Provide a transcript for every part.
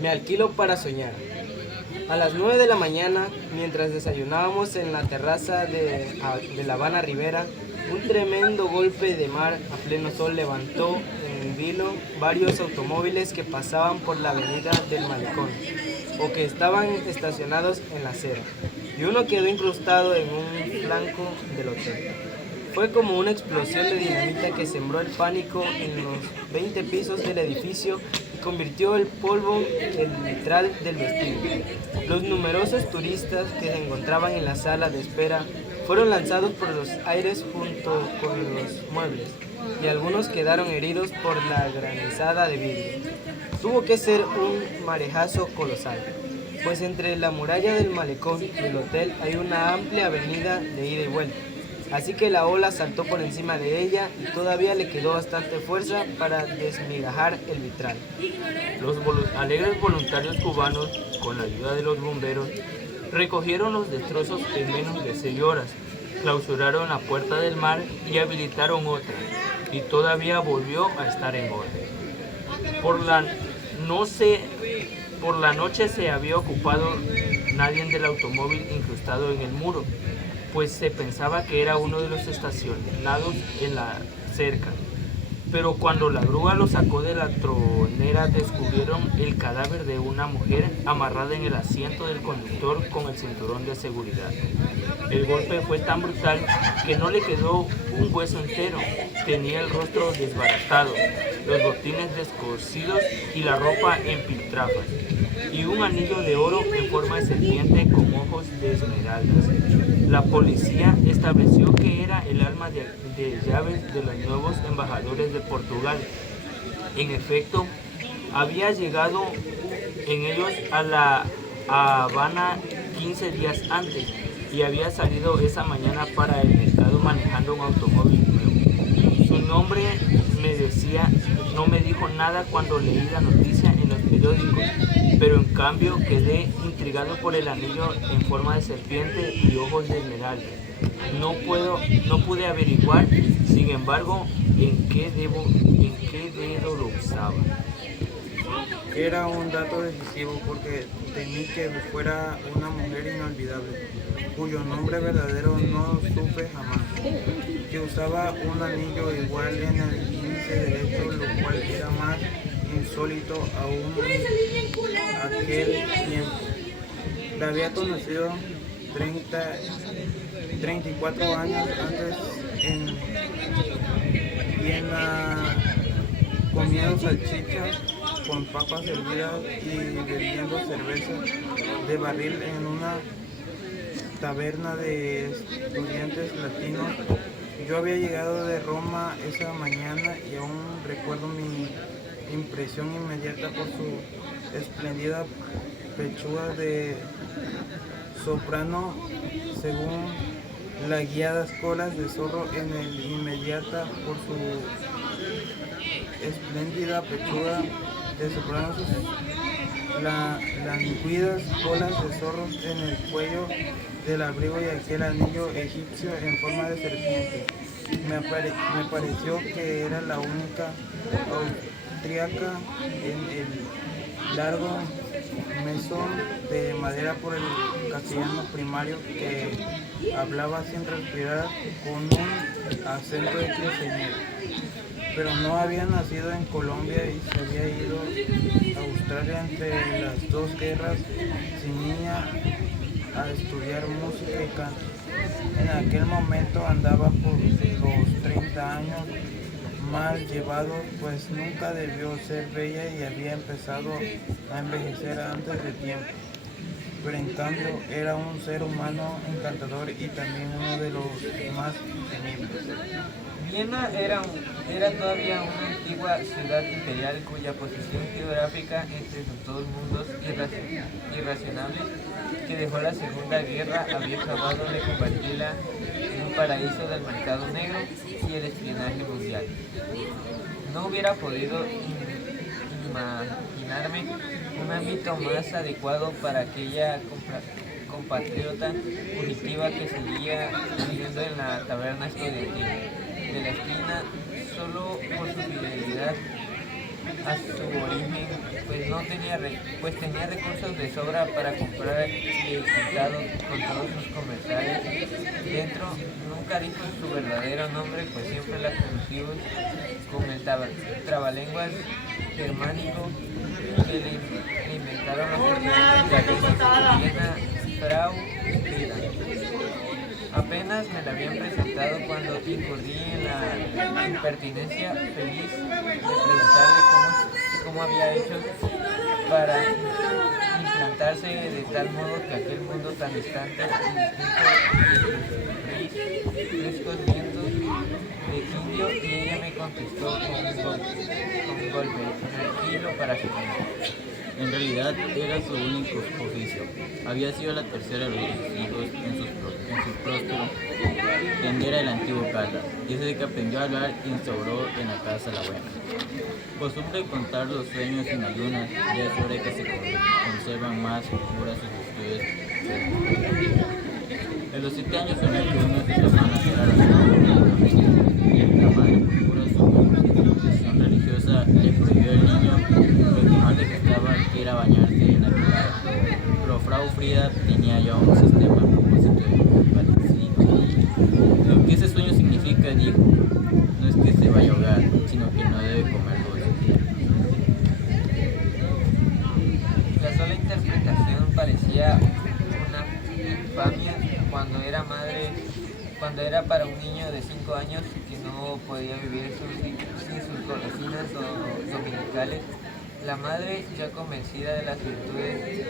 Me alquilo para soñar. A las 9 de la mañana, mientras desayunábamos en la terraza de La Habana Ribera, un tremendo golpe de mar a pleno sol levantó en vilo varios automóviles que pasaban por la avenida del Malecón o que estaban estacionados en la acera, y uno quedó incrustado en un flanco del hotel. Fue como una explosión de dinamita que sembró el pánico en los 20 pisos del edificio y convirtió el polvo en vitral del vestíbulo. Los numerosos turistas que se encontraban en la sala de espera fueron lanzados por los aires junto con los muebles, y algunos quedaron heridos por la granizada de vidrio. Tuvo que ser un marejazo colosal, pues entre la muralla del malecón y el hotel hay una amplia avenida de ida y vuelta. Así que la ola saltó por encima de ella y todavía le quedó bastante fuerza para desmigajar el vitral. Los alegres voluntarios cubanos, con la ayuda de los bomberos, recogieron los destrozos en menos de 6 horas, clausuraron la puerta del mar y habilitaron otra, y todavía volvió a estar en orden. Por la noche se había ocupado nadie del automóvil incrustado en el muro, pues se pensaba que era uno de los estacionados en la cerca. Pero cuando la grúa lo sacó de la tronera, descubrieron el cadáver de una mujer amarrada en el asiento del conductor con el cinturón de seguridad. El golpe fue tan brutal que no le quedó un hueso entero. Tenía el rostro desbaratado, los botines descosidos y la ropa en piltrafas, y un anillo de oro en forma de serpiente con ojos de esmeraldas. La policía estableció que era el alma de llaves de los nuevos embajadores de Portugal. En efecto, había llegado en ellos a La Habana 15 días antes y había salido esa mañana para el mercado manejando un automóvil nuevo. Su nombre no me dijo nada cuando leí la noticia en los periódicos, pero en cambio quedé intrigado por el anillo en forma de serpiente y ojos de esmeralda. No pude averiguar, sin embargo, en qué dedo lo usaba. Era un dato decisivo porque temí que fuera una mujer inolvidable, cuyo nombre verdadero no supe jamás, que usaba un anillo igual en el índice derecho, lo cual era más insólito aún en aquel tiempo. La había conocido 34 años antes en Viena, comiendo salchichas con papas hervidas y bebiendo cerveza de barril en una taberna de estudiantes latinos. Yo había llegado de Roma esa mañana y aún recuerdo mi impresión inmediata por su espléndida pechuga de soprano, según las guiadas colas de zorro en el inmediata por su espléndida pechuga de soprano, las languidas colas de zorro en el cuello del abrigo y aquel anillo egipcio en forma de serpiente. Me pareció que era la única austríaca en el largo mesón de madera por el castellano primario que hablaba sin respirar con un acento de quinceañera. Pero no había nacido en Colombia y se había ido a Australia entre las dos guerras sin niña a estudiar música y canto. En aquel momento andaba por los 30 años, mal llevado, pues nunca debió ser bella y había empezado a envejecer antes de tiempo. Pero en cambio era un ser humano encantador y también uno de los más temibles. Viena era todavía una antigua ciudad imperial cuya posición geográfica entre los dos mundos irracionables que dejó la Segunda Guerra había acabado de convertirla en un paraíso del mercado negro y el espionaje mundial. No hubiera podido imaginarme un ámbito más adecuado para aquella compatriota fugitiva que seguía viviendo en la taberna estudiantil de la esquina solo por su fidelidad a su origen, pues tenía recursos de sobra para comprar y cuidado con todos sus comensales. Dentro nunca dijo su verdadero nombre, pues siempre la conocimos con el trabalenguas germánico que le inventaron los estudiantes de Viena, Frau Frida. Apenas me la habían presentado cuando incurrí en la impertinencia feliz de preguntarle cómo había hecho para implantarse de tal modo que aquel mundo tan distante y distinto de sus frescos vientos de indio, y ella me contestó con un golpe tranquilo para su tiempo. En realidad era su único oficio. Había sido la tercera de los hijos en su próspero tender el antiguo Caldas, y desde que aprendió a hablar instauró en la casa la buena costumbre de contar los sueños sin ayunas. Ya es hora que se conservan más puras sus virtudes. En los 7 años soñó que uno de sus hermanas era la madre, por pura superstición religiosa, le prohibió al niño lo que más le gustaba, que era bañarse en la quebrada. Pero Frau Frida tenía ya un sistema a propósito de patricio. Lo que ese sueño significa, dijo, no es que se vaya a ahogar, sino que no debe comer dulce. La sola interpretación parecía una infamia cuando era para un niño de 5 años que no podía vivir sin sus golosinas dominicales. La madre, ya convencida de las virtudes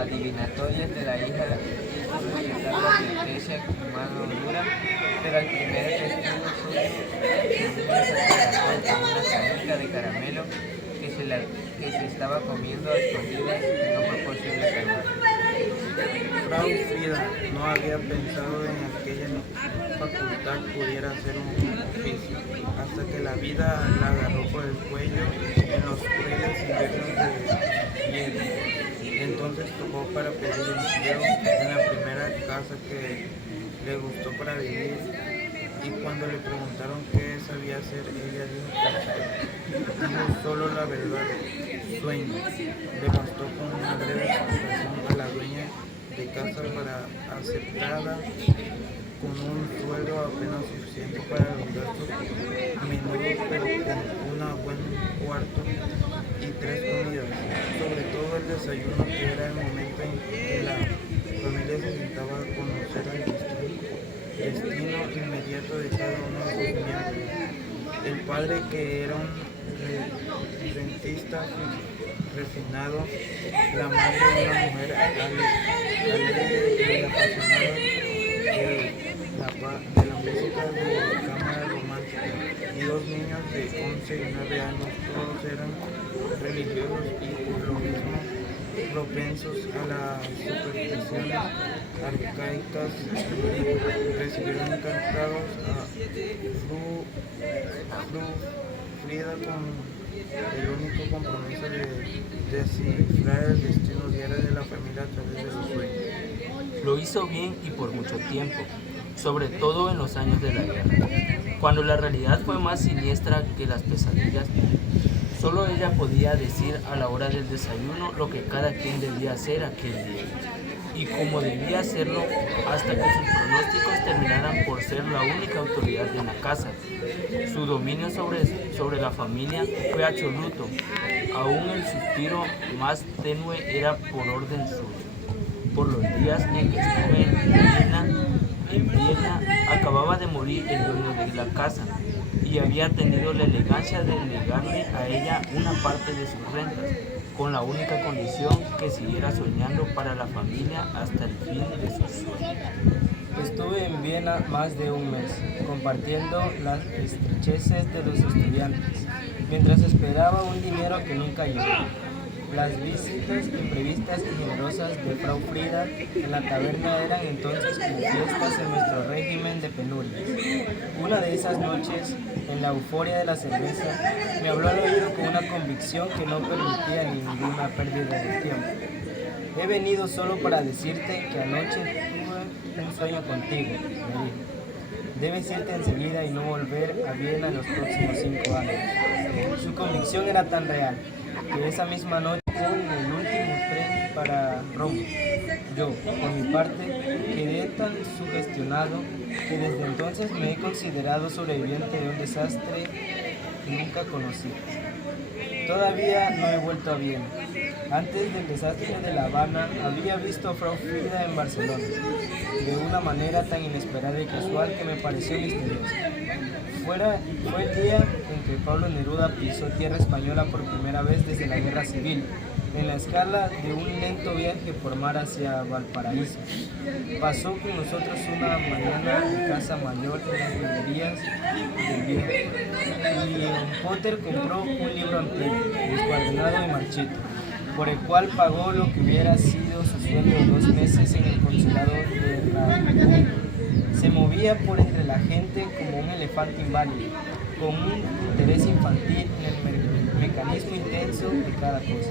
adivinatorias de la hija, quiso recetar la sentencia con mano dura, pero al primer testigo suyo, el niño se atragantó con una canica de caramelo que se estaba comiendo a escondidas y no fue posible salvarlo. Frau Frida no había pensado en aquella facultad pudiera ser un oficio, hasta que la vida la agarró por el cuello en los crueles inviernos de hielo. Entonces tocó para pedir empleo en la primera casa que le gustó para vivir, y cuando le preguntaron qué sabía hacer, ella dijo solo la verdad, sueño. Le bastó con una breve explicación a la dueña de casa para aceptada con un sueldo apenas suficiente para los gastos menudos, pero con un buen cuarto y 3 comidas, sobre todo el desayuno, que era el momento en que la familia se sentaba a conocer el destino inmediato de cada uno de sus miembros. El padre, que era un rentista refinado, la madre una mujer alegre y apasionada de la música de cámara romántica, y 2 niños de 11 y 9 años, todos eran religiosos y por lo mismo propensos a las supersticiones arcaicas, y recibieron encantados a Frau Frida con el único compromiso de descifrar el destino diario de la familia a través de los sueños. Lo hizo bien y por mucho tiempo, sobre todo en los años de la guerra, cuando la realidad fue más siniestra que las pesadillas. Solo ella podía decir a la hora del desayuno lo que cada quien debía hacer aquel día, y cómo debía hacerlo, hasta que sus pronósticos terminaran por ser la única autoridad en la casa. Su dominio sobre la familia fue absoluto. Aún el suspiro más tenue era por orden suyo. Por los días en que estuve en Viena, acababa de morir el dueño de la casa, y había tenido la elegancia de negarle a ella una parte de sus rentas, con la única condición que siguiera soñando para la familia hasta el fin de sus sueños. Estuve en Viena más de un mes, compartiendo las estrecheces de los estudiantes, mientras esperaba un dinero que nunca llegó. Las visitas imprevistas y generosas de Frau Frida en la taberna eran entonces como fiestas en nuestro régimen de penurias. Una de esas noches, en la euforia de la cerveza, me habló al oído con una convicción que no permitía ninguna pérdida de tiempo. He venido solo para decirte que anoche tuve un sueño contigo, me dijo. Debes irte enseguida y no volver a Viena en los próximos 5 años. Su convicción era tan real que esa misma noche con el último tren para Roma. Yo, por mi parte, quedé tan sugestionado que desde entonces me he considerado sobreviviente de un desastre que nunca conocí. Todavía no he vuelto a Viena. Antes del desastre de La Habana, había visto a Frau Frida en Barcelona, de una manera tan inesperada y casual que me pareció misteriosa. Fue el día en que Pablo Neruda pisó tierra española por primera vez desde la Guerra Civil, en la escala de un lento viaje por mar hacia Valparaíso. Pasó con nosotros una mañana en Casa Mayor de las librerías del Viejo, y en Potter compró un libro antiguo, descuadernado y marchito, por el cual pagó lo que hubiera sido su sueldo de 2 meses en el consulado de Rancagua. Se movía por entre la gente como un elefante inválido, con un interés infantil en el mecanismo intenso de cada cosa,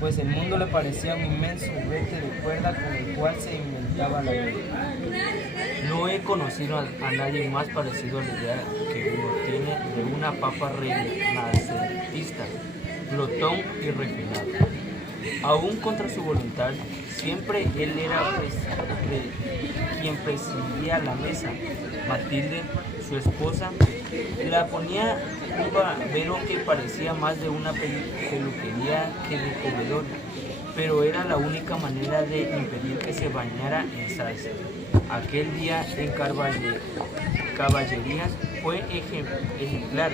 pues el mundo le parecía un inmenso juguete de cuerda con el cual se inventaba la vida. No he conocido a nadie más parecido a la idea que uno tiene de una papa renacentista, glotón y refinado. Aún contra su voluntad, siempre él era quien presidía la mesa. Matilde, su esposa, la ponía un babero que parecía más de una peluquería que de comedor, pero era la única manera de impedir que se bañara en salsa. Aquel día en Caballerías fue ejemplar.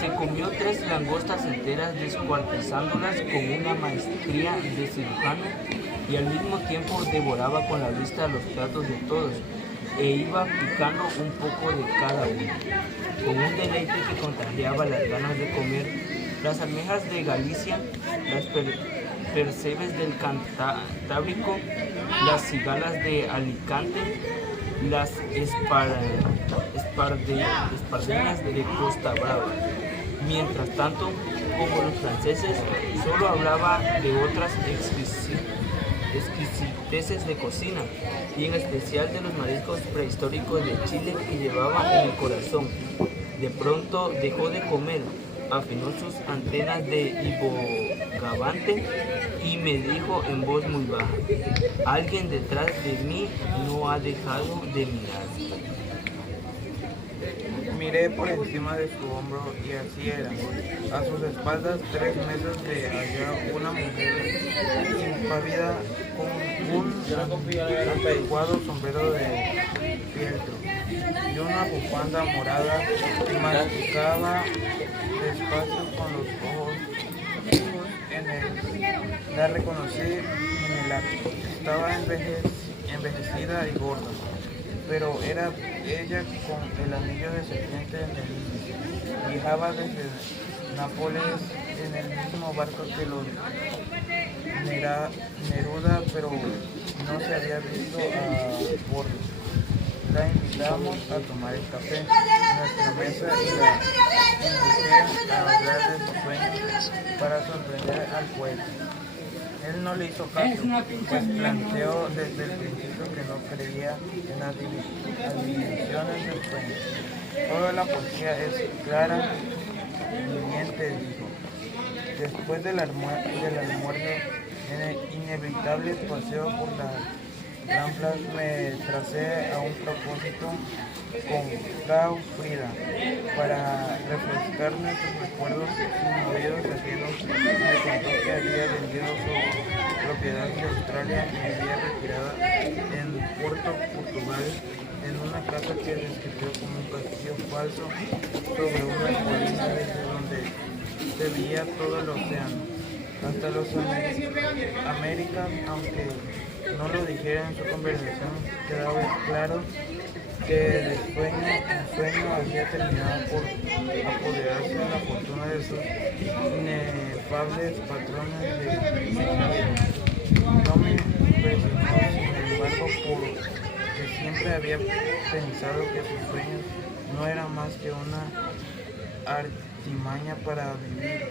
Se comió 3 langostas enteras descuartizándolas con una maestría de cirujano y al mismo tiempo devoraba con la vista los platos de todos e iba picando un poco de cada uno, con un deleite que contagiaba las ganas de comer. Las almejas de Galicia, las percebes del Cantábrico, las cigalas de Alicante, las espardeñas de Costa Brava. Mientras tanto, como los franceses, solo hablaba de otras exquisiteces de cocina, y en especial de los mariscos prehistóricos de Chile que llevaba en el corazón. De pronto dejó de comer, afinó sus antenas de Ibogavante y me dijo en voz muy baja: alguien detrás de mí no ha dejado de mirar. Miré por encima de su hombro y así era. A sus espaldas 3 mesas de allá una mujer impávida con un anticuado sombrero de fieltro y una bufanda morada y masticaba despacio con los ojos fijos en él. La reconocí en el acto. Estaba envejecida y gorda, pero era ella con el anillo de serpiente en el índice. Viajaba desde Nápoles en el mismo barco que los Neruda, pero no se había visto a bordo. La invitamos a tomar el café en nuestra mesa y la indujé a hablar de sus sueños para sorprender al poeta. Él no le hizo caso, pues planteó desde el principio que no creía en las adivinaciones del sueño. Toda la poesía es clara y miente, dijo. Después del almuerzo, en el inevitable paseo por las Ramblas, me tracé a un propósito con Frau Frida para refrescarme sus recuerdos sin oídos ajenos. Me contó que había vendido su propiedad de Australia y vivía retirada en Porto, Portugal, en una casa que describió como un castillo falso sobre una colina desde donde se veía todo el océano hasta los Américas. Aunque no lo dijera en su conversación, quedaba claro que el sueño había terminado por apoderarse de la fortuna de sus inefables patrones de dinero. No me impresionó, sin embargo, porque siempre había pensado que sus sueños no eran más que una artimaña para vivir,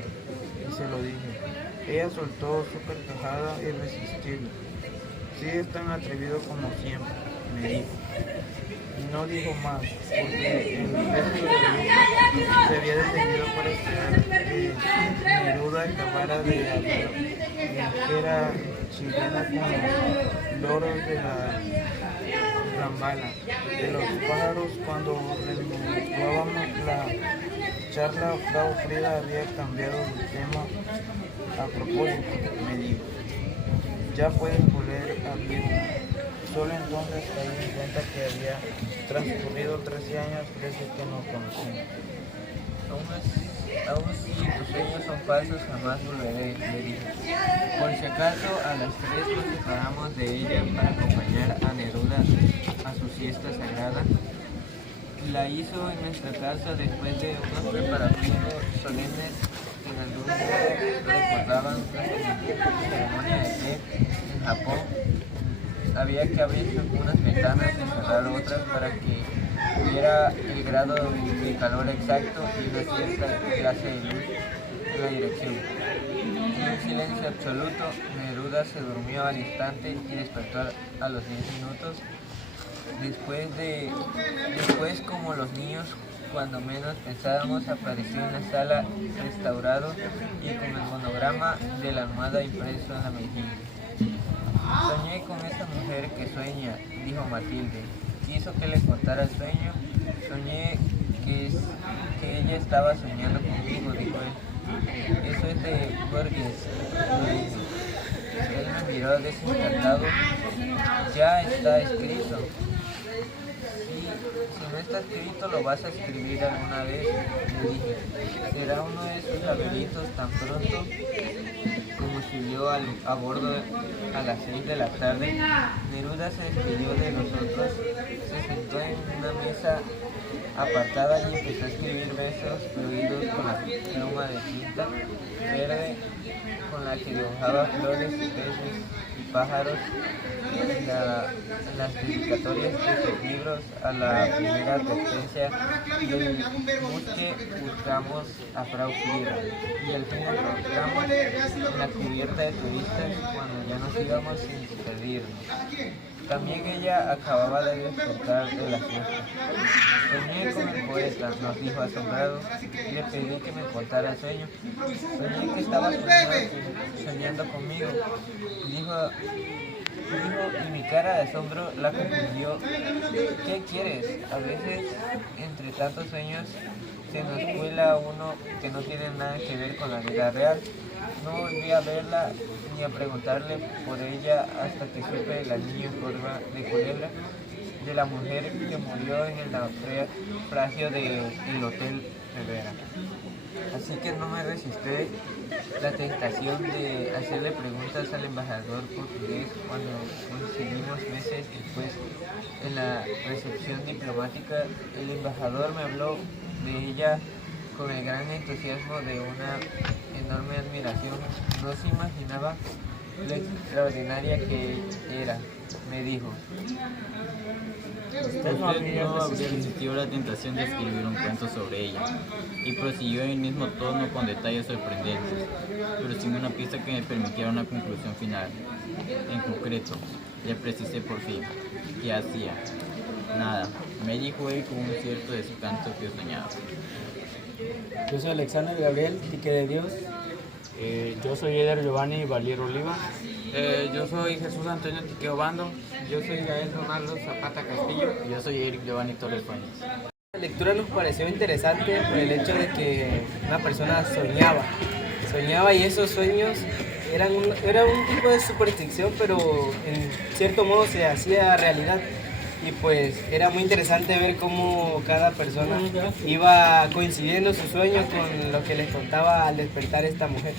y se lo dije. Ella soltó su carcajada irresistible. Sí, es tan atrevido como siempre, me dijo. Y no dijo más, porque el resto del grupo se había detenido para esperar que nada acabara de hablar ligera chilena con los loros de la rambala, de los pájaros. Cuando reanudábamos la charla, Frau Frida había cambiado de tema. A propósito, me dijo, ya puedes volver a Vietnam. Solo entonces caí en cuenta que había transcurrido 13 años desde que nos conocimos. Aún si tus sueños son falsos, jamás volveré, le dije. Por si acaso, a las 3 nos separamos de ella para acompañar a Neruda a su siesta sagrada. La hizo en nuestra casa después de unos preparativos solemnes que en algún modo recordaban una ceremonia de té en Japón. Había que abrir unas ventanas y cerrar otras para que hubiera el grado de calor exacto y una cierta clase de luz en la dirección. En un silencio absoluto, Neruda se durmió al instante y despertó a los 10 minutos. Después, como los niños, cuando menos pensábamos, apareció en la sala restaurado y con el monograma de la almohada impreso en la mejilla. Soñé con esa mujer que sueña, dijo Matilde. Quiso que le contara el sueño. Soñé que ella estaba soñando conmigo, dijo él. Eso es de Borges, le dije. Él me miró desencantado. Ya está escrito. Si no está escrito, lo vas a escribir alguna vez, le dije. Será uno de esos laberintos tan pronto. Como subió a bordo a las 6 de la tarde, Neruda se despidió de nosotros, se sentó en una mesa apartada y empezó a escribir versos fluidos con la pluma de tinta verde con la que dibujaba flores, peces y pájaros en las dedicatorias de sus libros. A la primera advertencia del buque buscamos a Frau Frida y al fin encontramos en la cubierta de turistas cuando ya nos íbamos sin despedirnos. También ella acababa de despertar de la siesta. Soñé con el poeta, nos dijo asombrado. Le pedí que me contara el sueño. Soñé que estaba soñando conmigo, dijo, y mi cara de asombro la confundió. ¿Qué quieres? A veces, entre tantos sueños, se nos cuela uno que no tiene nada que ver con la vida real. No volví a verla ni a preguntarle por ella hasta que supe la niña en forma de culebra de la mujer que murió en el naufragio del Hotel Rivera. Así que no me resistí la tentación de hacerle preguntas al embajador portugués cuando coincidimos meses después en la recepción diplomática. El embajador me habló de ella con el gran entusiasmo de una enorme admiración. No se imaginaba lo extraordinaria que era, me dijo. Usted no habría resistido la tentación de escribir un cuento sobre ella, y prosiguió en el mismo tono con detalles sorprendentes, pero sin una pista que me permitiera una conclusión final. En concreto, le precisé por fin, ¿qué hacía? Nada, me dijo él con un cierto descanso que soñaba. Yo soy Alexander Gabriel Tique de Dios. Yo soy Eder Giovanni Valier Oliva. Yo soy Jesús Antonio Tiqueo Bando. Yo soy Gael Ronaldo Zapata Castillo. Yo soy Eric Giovanni Torres Fuentes. La lectura nos pareció interesante por el hecho de que una persona soñaba y esos sueños era un tipo de superstición, pero en cierto modo se hacía realidad. Y pues era muy interesante ver cómo cada persona iba coincidiendo sus sueños con lo que les contaba al despertar esta mujer.